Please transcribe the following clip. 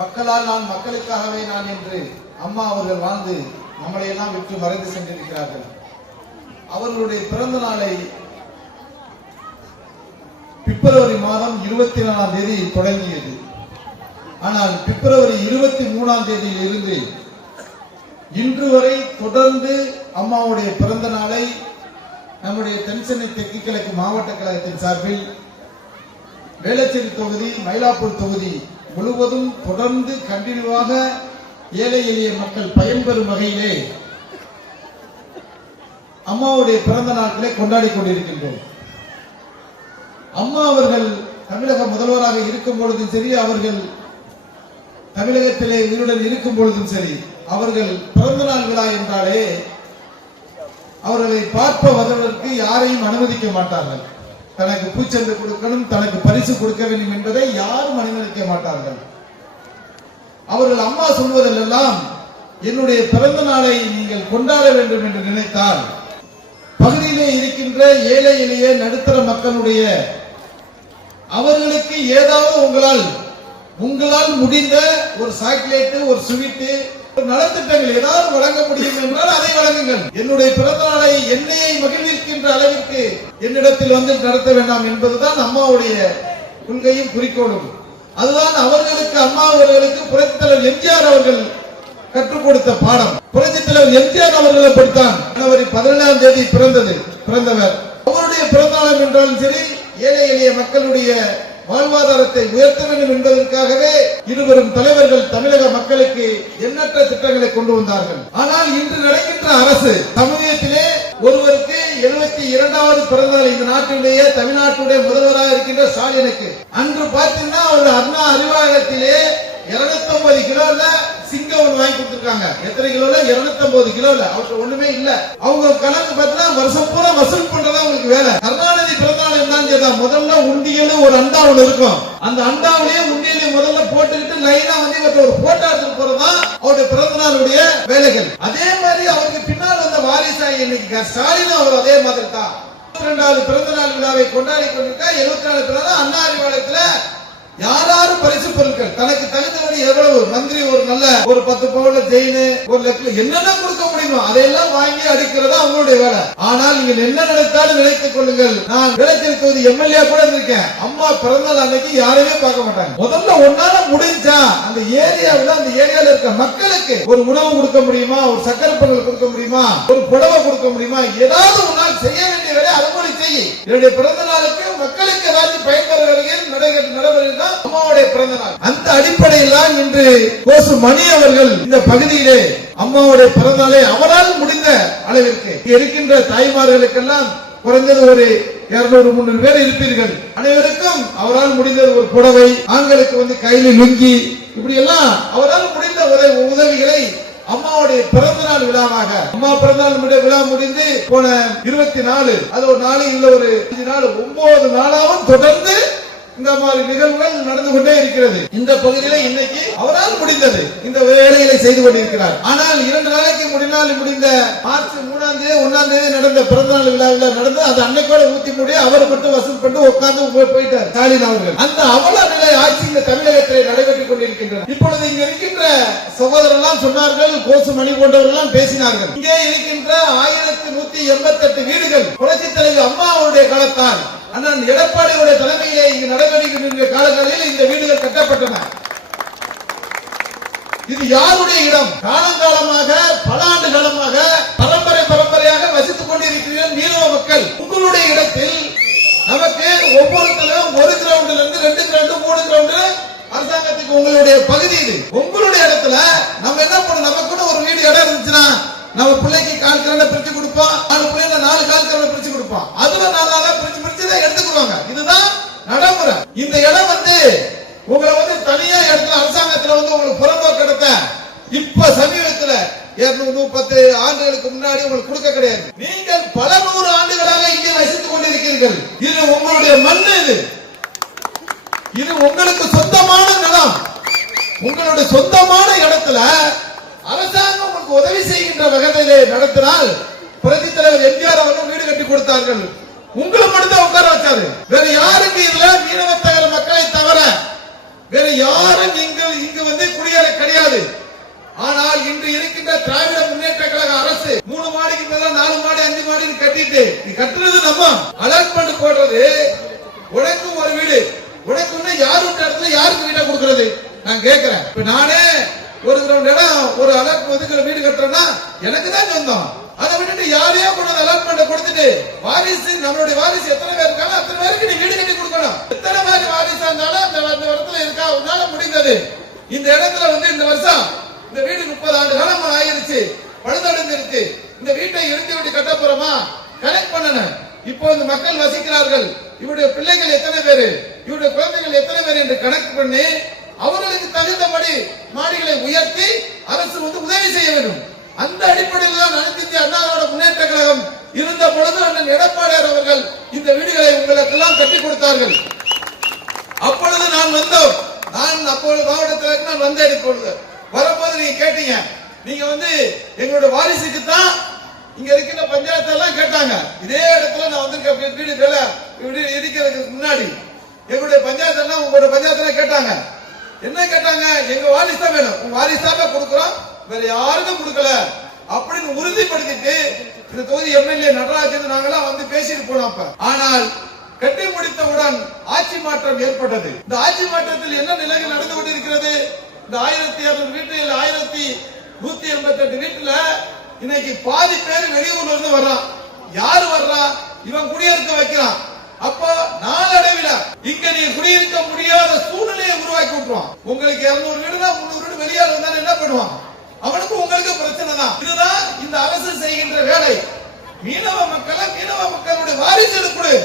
மக்களால் நான் மக்களுக்காகவே நான் என்று அம்மா அவர்கள் வாழ்ந்து நம்மளை எல்லாம் விட்டு மறைந்து சென்றிருக்கிறார்கள். அவர்களுடைய பிறந்த நாளை பிப்ரவரி மாதம் 24ஆம் தேதி தொடங்கியது. ஆனால் பிப்ரவரி 23ஆம் தேதியில் இருந்து இன்று வரை தொடர்ந்து அம்மாவுடைய பிறந்த நாளை நம்முடைய தென்சென்னை தெற்கு கிழக்கு மாவட்ட கழகத்தின் சார்பில் வேளச்சேரி தொகுதி, மயிலாப்பூர் தொகுதி முழுவதும் தொடர்ந்து கண்டினியூவாக ஏழை எளிய மக்கள் பயன்பெறும் வகையிலே அம்மாவுடைய பிறந்த நாட்களை கொண்டாடி கொண்டிருக்கின்றோம். அம்மா அவர்கள் தமிழக முதல்வராக இருக்கும் பொழுதும் சரி, அவர்கள் தமிழகத்திலே உயிருடன் இருக்கும் பொழுதும் சரி, அவர்கள் பிறந்த நாள் விழா என்றாலே அவர்களை பார்ப்ப வருவதற்கு யாரையும் அனுமதிக்க மாட்டார்கள். தனக்கு பூச்செண்டு கொடுக்கணும், தனக்கு பரிசு கொடுக்க வேண்டும் என்பதை யாரும் அனுமதிக்க மாட்டார்கள். அவர்கள் அம்மா சொல்வதெல்லாம் என்னுடைய பிறந்த நாளை நீங்கள் கொண்டாட வேண்டும் என்று நினைத்தால் பகுதியிலே இருக்கின்ற ஏழை எளிய நடுத்தர மக்களுடைய அவர்களுக்கு ஏதாவது உங்களால் முடிந்த ஒரு சாக்லேட், ஒரு ஸ்வீட், நலத்திட்டங்கள் ஏதாவது வழங்க முடியும் என்றால் அதை வழங்குங்கள். என்னுடைய பிறந்த நாளை என்னையை மகிழ்விக்கின்ற அளவிற்கு என்னிடத்தில் வந்து நடத்த வேண்டாம் என்பதுதான் அம்மாவுடைய கொள்கையும் குறிக்கோளும். அதுதான் அவர்களுக்கு, அம்மா அவர்களுக்கு புரட்சித் தலைவர் எம்ஜிஆர் அவர்கள் கற்றுக் கொடுத்த பாடம். புரட்சித் தலைவர் எம்ஜிஆர் அவர்களை படித்தான். ஜனவரி 17ஆம் தேதி பிறந்தவர். அவருடைய பிறந்த நாள் என்றாலும் சரி, ஏழை எளிய மக்களுடைய வாழ்வாதாரத்தை உயர்த்த வேண்டும் என்பதற்காகவே இருவரும் தலைவர்கள் தமிழக மக்களுக்கு எண்ணற்ற திட்டங்களை கொண்டு வந்தார்கள். ஆனால் இன்று நடக்கின்ற அரசு சமூகத்திலே ஒருவருக்கு 72வது பிறந்த நாள் இந்த நாட்டிலேயே தமிழ்நாட்டுடைய முதல்வராக இருக்கின்ற ஸ்டாலினுக்கு அன்று பார்த்தீங்கன்னா ஒரு அண்ணா அறிவாலயத்திலே 250 கிலோல சிங்கம் ஒன்று வாங்கி கொடுத்திருக்காங்க. எத்தனை கிலோல? 250 கிலோல. அவருக்கு ஒண்ணுமே இல்ல. அவங்க கணக்கு பார்த்தீங்கன்னா வருஷம் பூரா வசூல் பண்றதா உங்களுக்கு வேலை. கருணாநிதி பிறந்தநாள் என்னன்னு கேட்டா முதல்ல உண்டியல் ஒரு அண்டா ஒண்ணு இருக்கும். அந்த அண்டாவிலேயே உண்டியலையும் முதல்ல போட்டுக்கிட்டு லைனா வந்து ஒரு போட்டோ எடுத்துட்டு போறதா அவருடைய பிறந்தநாளுடைய வேலைகள். அதே மாதிரி அவருக்கு பின்னால் வந்த வாரிசாய் இன்னைக்கு ஸ்டாலின் அவர் அதே மாதிரி தான் 22வது பிறந்தநாள் விழாவை கொண்டாடி கொண்டிருக்க 74 பிறந்த அண்ணா அறிவாலயத்துல யாரும் பரிசு பொருட்கள் தனக்கு தகுந்தபடி எவ்வளவு மந்திரி ஒரு நல்ல ஒரு 10 பவுன்ல செயின், ஒரு லட்சம் என்னென்ன கொடுக்க முடியுமோ அதையெல்லாம் வாங்கி அடிக்கிறதா அவங்களுடைய வேலை. ஆனால் நீங்கள் என்ன நினைத்தாலும் நினைத்துக் கொள்ளுங்கள், நான் வேளச்சேரி தொகுதி எம்எல்ஏ கூட இருக்கேன். அம்மா பிறந்தநாள் அன்னைக்கு யாருமே பார்க்க மாட்டாங்க. முதல்ல ஒன்னால முடிஞ்சா அந்த ஏரியாவில் அந்த ஏரியாவில் இருக்க மக்களுக்கு ஒரு உணவு கொடுக்க முடியுமா, ஒரு சக்கரை பொங்கல் கொடுக்க முடியுமா, ஒரு புடவை கொடுக்க முடியுமா, ஏதாவது ஒன்றால் செய்ய வேண்டிய வேலை அறுவடை செய்ய. என்னுடைய பிறந்த நாளுக்கு மக்களுக்கு ஏதாச்சும் பயன்பெற வகையில் நடைபெறுகிறது அம்மாவுடைய பிறந்த நாள். அந்த அடிப்படையில் தான் இன்று கோசு மணி அவர்கள் இந்த பகுதியிலே அம்மாவுடைய பிறந்த நாளை அவரால் முடிந்த அளவிற்கு இருக்கின்ற தாய்மார்களுக்கெல்லாம் குறைந்தது ஒரு 200-300 பேர் இருப்பீர்கள். அனைவருக்கும் அவரால் முடிந்தது ஒரு புடவை, ஆண்களுக்கு வந்து கையில லுங்கி, இப்படி எல்லாம் அவரால் முடிந்த உதவிகளை அம்மாவுடைய பிறந்த நாள் விழாவாக, அம்மா பிறந்த நாள் விழா முடிந்து போன 24 அது ஒரு நாள் இல்ல ஒரு 5 நாள் 9 நாளாவும் தொடர்ந்து இந்த மாதிரி நிகழ்வுகள் நடந்து கொண்டே இருக்கிறது. இந்த பகுதியில இன்னைக்கு அவரால் முடிந்தது இந்த வேலைகளை செய்து கொண்டிருக்கிறார். ஆனால் 2 நாளைக்கு முடிந்த மார்ச் 3ஆம் தேதி 1ஆம் தேதி நடந்த பிறந்தநாள் விழாவில் நடந்து அது அன்னைக்கோட ஊத்தி முடி அவர் மட்டும் வசூல் பண்ணி உட்கார்ந்து போயிட்டார் ஸ்டாலின் அவர்கள். அந்த அவல நிலை ஆட்சி இந்த தமிழகத்திலே நடைபெற்றுக் கொண்டிருக்கின்றன. இப்பொழுது இங்க இருக்கின்ற சகோதரர்கள் சொன்னார்கள், கோசு மணி போன்றவர்கள் பேசினார்கள். இங்கே இருக்கின்ற 1188 வீடுகள் புரட்சித் தலைவர் அம்மா அவருடைய காலத்தால் அண்ணன் எடப்பாடியுடைய தலைமையிலே இங்கு நடைபெறுகின்ற காலங்களில் இந்த வீடுகள் கட்டப்பட்டன. இது யாருடைய இடம்? காலங்காலமாக பல ஆண்டு காலமாக பரம்பரையாக வசித்துக் கொண்டிருக்கிற மீனவ மக்கள். உங்களுடைய இடத்தில் நமக்கு ஒவ்வொருத்தரும் 1 கிரவுண்ட்ல இருந்து 2 கிரவுண்ட் 3 கிரவுண்ட் அரசாங்கத்துக்கு உங்களுடைய பகுதி இது. உங்களுடைய இடத்துல நம்ம என்ன பண்ணணும்? நமக்கு ஒரு வீடு இடம் இருந்துச்சுன்னா நம்ம பிள்ளைக்கு 4 கிரவுண்ட பிரிச்சு கொடுப்போம், 4 பிள்ளைங்க 4 கால் கிரவுண்ட பிரிச்சு கொடுப்போம். அதுல 4 பிரிச்சு எடுத்துக்குவாங்க. இதுதான் நடைமுறை. இந்த இடம் வந்து உங்களை வந்து தனியா இடத்துல அரசாங்கத்துல வந்து உங்களுக்கு புறம்போக்கு இடத்தை இப்ப சமீபத்துல 230 ஆண்டுகளுக்கு முன்னாடி உங்களுக்கு கொடுக்க கிடையாது. நீங்கள் பல 100 ஆண்டுகளாக இங்கே வசித்துக் கொண்டிருக்கிறீர்கள். இது உங்களுடைய மண், இது உங்களுக்கு சொந்தமான நிலம். உங்களுடைய சொந்தமான இடத்துல அரசாங்கம் உங்களுக்கு உதவி செய்கின்ற வகையிலே நடத்தினால் புரட்சித் தலைவர் எம்ஜிஆர் அவர்கள் வீடு கட்டி கொடுத்தார்கள். உங்களை மட்டும் உட்கார வச்சாரு. வேற யாருக்கு இதுல மீனவ மக்களை தவிர வேற யாரும் இங்கு வந்து முடியாது. ஆனால் இன்று இருக்கின்ற திராவிட முன்னேற்ற கழக அரசு 3 மாடிக்கு மேல 4 மாடி 5 மாடி கட்டிட்டு நீ கட்டுறது நம்ம அலாட்மெண்ட் போடுறது உனக்கு ஒரு வீடு உனக்கு யாரு இடத்துல யாருக்கு வீட்டை கொடுக்கறது நான் கேட்கிறேன். இப்ப நானே ஒரு கிரவுண்ட் இடம் ஒரு அலாட் ஒதுக்குற வீடு கட்டுறேன்னா எனக்கு தான் சொந்தம். அதை விட்டுட்டு யாரையோ கொண்டு அலாட்மெண்ட் கொடுத்துட்டு வாரிசு நம்மளுடைய வாரிசு எத்தனை பேர் இருக்காங்க அத்தனை பேருக்கு நீ வீடு கட்டி கொடுக்கணும். எத்தனை பேர் வாரிசா இருந்தாலும் அந்த இடத்துல இருக்கா உன்னால முடிந்தது. இந்த இடத்துல இந்த வருஷம் இந்த வீடு 30 ஆண்டு காலம் ஆயிருச்சு, பழுதடைந்திருக்கு. இந்த வீட்டை இறுதி விட்டு கட்ட போறோமா கனெக்ட் பண்ணணும். இப்போ இந்த மக்கள் வசிக்கிறார்கள், இவருடைய பிள்ளைகள் எத்தனை பேரு, இவருடைய குழந்தைகள் எத்தனை பேர் என்று கணக்கு பண்ணி அவர்களுக்கு தகுந்தபடி மாடிகளை உயர்த்தி அரசு உதவி செய்ய வேண்டும். அந்த அடிப்படையில் தான் அனைத்து இந்திய அண்ணா திராவிட முன்னேற்ற கழகம் இருந்த பொழுது அண்ணன் எடப்பாடியார் அவர்கள் இந்த வீடுகளை உங்களுக்கு எல்லாம் கட்டி கொடுத்தார்கள். அப்பொழுது நான் வந்தோம். நான் அப்பொழுது மாவட்டத்திற்கு நான் வந்தேன். இப்பொழுது வரும்போது நீங்க கேட்டீங்க, நீங்க எங்களுடைய வாரிசுக்கு தான் இங்க இருக்கின்ற பஞ்சாயத்து எல்லாம் கேட்டாங்க. இதே இடத்துல நான் வந்திருக்கேன் வீடு இருக்கிறதுக்கு முன்னாடி எங்களுடைய பஞ்சாயத்து எல்லாம் உங்களுடைய பஞ்சாயத்துல கேட்டாங்க. என்ன கேட்டாங்க? எங்க வாரிசு தான் வேணும், உங்க வாரிசு தான் கொடுக்குறோம், வேற யாருக்கும் கொடுக்கல அப்படின்னு உறுதிப்படுத்திட்டு இந்த தொகுதி எம்எல்ஏ நடராஜன் நாங்கெல்லாம் பேசிட்டு போனோம். ஆனால் கட்டி முடித்தவுடன் ஆட்சி மாற்றம் ஏற்பட்டது. இந்த ஆட்சி மாற்றத்தில் என்ன நிலைகள் நடந்து கொண்டிருக்கிறது? இந்த 1200 வீட்டில் 1188 வீட்டுல இன்னைக்கு பாதி பேர் வெளியூர்ல இருந்து வர்றான். யாரு வர்றா? இவன் குடியிருக்க வைக்கிறான். அப்போ நாளடைவில் இங்க நீங்க குடியிருக்க முடியாத சூழ்நிலையை உருவாக்கி விட்டுருவான். உங்களுக்கு 200 வீடுனா 300 வீடு வெளியால் வந்தாலும் என்ன பண்ணுவான்? அவனுக்கு உங்களுக்கு பிரச்சனை தான். இதுதான் இந்த அரசு செய்கின்ற வேலை. மீனவ மக்களுடைய வாரிசுகளுக்கு